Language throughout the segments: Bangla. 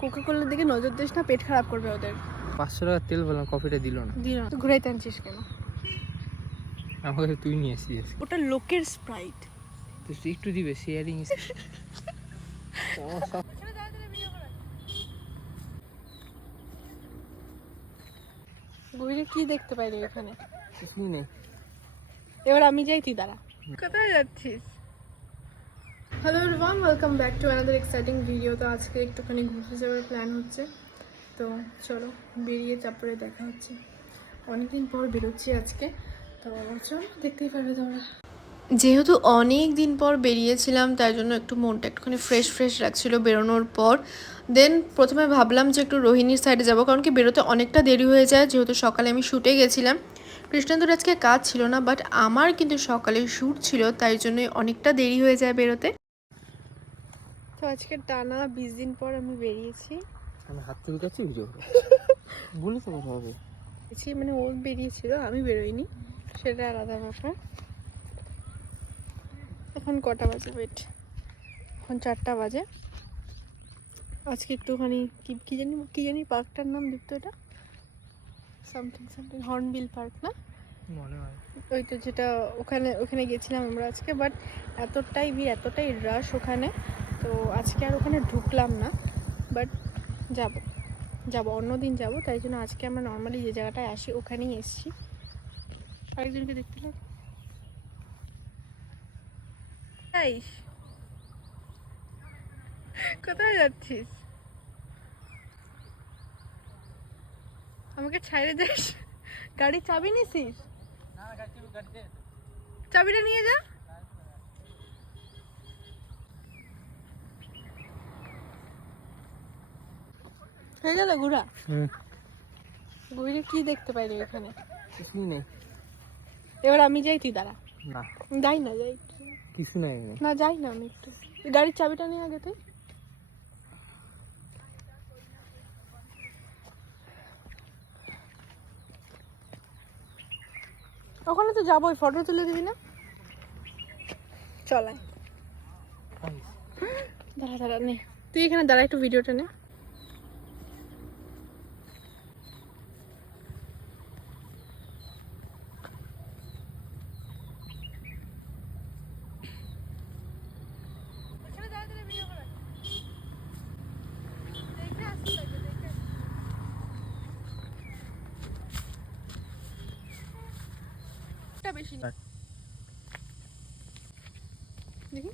কোকা কোলার দিকে নজর দিস না পেট খারাপ করবে ওদের। পাঁচশো টাকা তেল বললাম কফিটা দিল না। দিন তো ঘুরাইতে আনছিস কেন? আমাকে তুই নিয়ে এসেছিস ওটা লোকের স্প্রাইট তো তুই একটু দিবে শেয়ারিং ঘুরে কি দেখতে পাইনি এখানে? কিছুই নেই। এবার আমি যাই তুই দাঁড়া। কোথায় যাচ্ছিস? Hello everyone welcome back to another exciting video তো আজকে একটুখানি ঘুরতে যাওয়ার প্ল্যান হচ্ছে। তো চলো, বেরিয়ে তারপরে দেখা হচ্ছে। অনেকদিন পর বেরোচ্ছি আজকে। তো চলো, দেখতেই পারবে তোমরা। যেহেতু অনেক দিন পর বেরিয়েছিলাম, তাই জন্য একটু মনটা একটুখানি ফ্রেশ ফ্রেশ লাগছিল বেরোনোর পর। দেন প্রথমে ভাবলাম যে একটু রোহিণীর সাইডে যাব, কারণ কি বেরোতে অনেকটা দেরি হয়ে যায়। যেহেতু সকালে আমি শুটে গেছিলাম। কৃষ্ণেন্দুর আজকে কাজ ছিল না বাট আমার কিন্তু সকালে শ্যুট ছিল, তাই জন্য অনেকটা দেরি হয়ে যায় বেরোতে। তো আজকে টানা বিশ দিন পর আমি বেরিয়েছি। আমি হাত তুলে কাছে ভিডিও বলে তো কথা হবে। মানে ও বেরিয়েছিল আমি বেরোইনি সেটা আলাদা ব্যাপার। এখন কটা বাজে ওয়েট এখন চারটা বাজে। আজকে একটুখানি কি কি জানি কি জানি পার্কটার নাম দীপ্ত এটা? সামথিং সামথিং হর্নবিল পার্ক না? মনে হয়। ওই তো যেটা ওখানে ওখানে গেছিলাম আমরা আজকে বাট এতটাই ভিড় এতটাই রাশ ওখানে। তো আজকে আর ওখানে ঢুকলাম না বাট যাব যাব অন্য দিন যাব তাই জন্য আজকে আমরা নর্মালি যে জায়গাটায় আসি ওখানেই এসেছি। আরেকজনকে দেখতে লাগ আইস কোথায় যাচ্ছিস? আমাকে ছাইড়ে যাস গাড়ি চাবি নিছিস? চাবিটা নিয়ে যা। হয়ে গেল ঘোরা ঘুরে কি দেখতে পাইনি ওখানে? কিছুই নেই। এবার আমি যাই তুই দাঁড়া। না। যাই না যাই। কিছু নেই না যাই না আমি একটু। গাড়ির চাবিটা নিয়ে আগে তুই। ওখানে তো যাবোই ফটো তুলে দিবি না? চলাই দাঁড়া দাঁড়া নে। তুই এখানে দাঁড়া একটু ভিডিওটা নে। টা বেশি দেখি।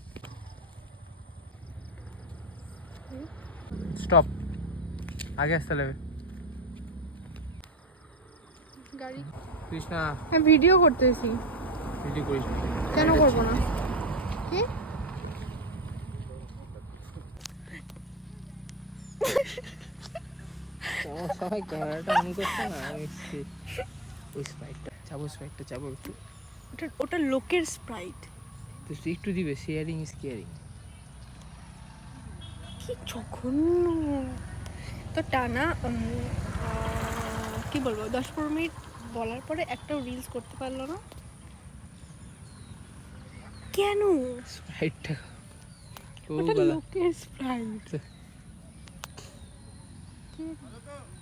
স্টপ। আগে আসতে লাগবে। গাড়ি। কৃষ্ণা। আমি ভিডিও করতেছি। ভিডিও করিস কেন করব না? কি? সবাই ক্যামেরাটা অন করছে না? ওই চাবো স্প্রাইটটা চাবো একটু ওটা ওটা লোকের স্প্রাইট তো তুই একটু দিবে শেয়ারিং ইজ কেয়ারিং কি জঘন্য। তো টানা কি বলব দশ পনেরো মিনিট বলার পরে একটাও রিলস করতে পারল না। কেন? স্প্রাইটটা ওটা লোকের স্প্রাইট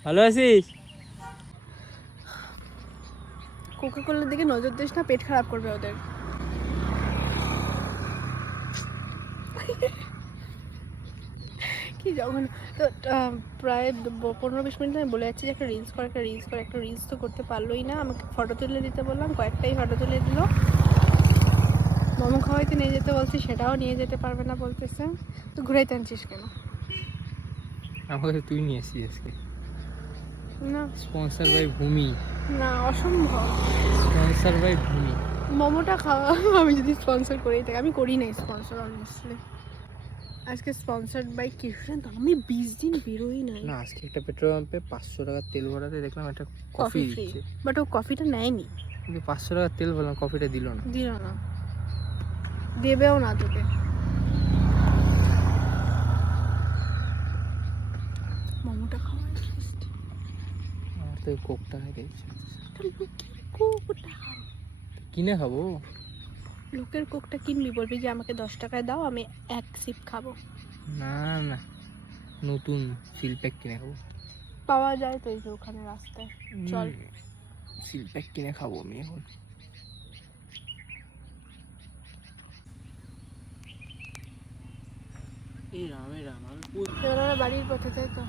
ভালো আছিস? কোকা কোলার দিকে নজর দিস না পেট খারাপ করবে ওদের। কি যখন তো প্রায় পনেরো বিশ মিনিট আমি বলে যাচ্ছি যে একটা রিলস কর একটা রিলস কর একটা রিলস তো করতে পারলোই না। আমাকে ফটো তুলে দিতে বললাম কয়েকটাই ফটো তুলে দিল। মোমো খাওয়াইতে নিয়ে যেতে বলছি সেটাও নিয়ে যেতে পারবে না বলতেছে। তো ঘুরাইতে আনছিস কেন? আমাকে তুই নিয়ে এসেছিস আজকে। না। স্পন্সর বাই ভূমি না অসম্ভব। স্পন্সর বাই ভূমি মোমোটা খাওয়া আমি যদি স্পন্সর করেই থাকি আমি করি না স্পন্সর অনেস্টলি আজকে স্পন্সার্ড বাই কৃষ্ণ আমি বিশ দিন বেরোই নাই। না আজকে একটা পেট্রোল পাম্পে পাঁচশো টাকার তেল ভরাতে দেখলাম একটা কফি দিচ্ছে। বাট ও কফিটা নেয়নি। পাঁচশো টাকার তেল বললাম কফিটা দিল না। দিল না। দেবেও না তোকে মোমোটা খাওয়া আমার তো কোকটা হয়ে গেছে। কিনে খাব? লোকের কোকটা কিনবি বলবি যে আমাকে দশ টাকায় দাও আমি এক সিপ খাব। না না। নতুন সিল প্যাক কিনে খাব। পাওয়া যায় তো এই যে ওখানে রাস্তায়। চল। সিল প্যাক কিনে খাব আমি এখন। এই রামে আমি বাড়ির পথে যাই তো।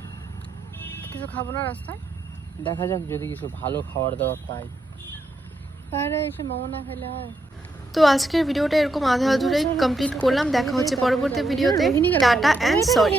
কিছু খাব না রাস্তায়? দেখা যাক যদি কিছু ভালো খাবার দাবার পাই। বাইরে এসে মোমো না খেলে হয়। তো আজকের ভিডিওটা এরকম আধা আধুরাই কমপ্লিট করলাম। দেখা হচ্ছে পরবর্তী ভিডিওতে। Tata and sorry